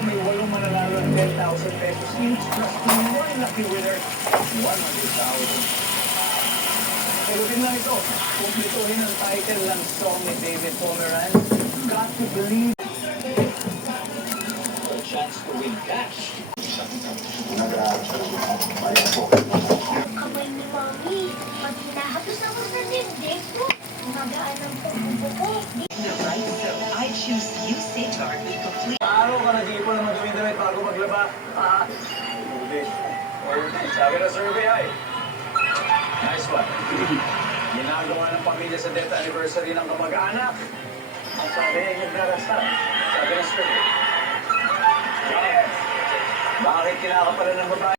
May 8 mananalo ng 10,000 pesos each plus one lucky winner, 100,000. Sagutin lang ito, kumplituhin ang title ng song ni David Pomeranz, Got to Believe. For a chance to win cash. Kamay ni Mami, pag hinahapos ako sa dibdib ko, magaan ang pagbubuko. I choose USATAR with complete. Araw ka nag-iipon ng maduming damit bago maglaba. Hindi. Sabi na survey ay. Nice one. Ginagawa ng pamilya sa death anniversary ng kamag-anak. Ang sabi ay nagdarasta. Sabi na survey. Bakit kinakapalan ng babae?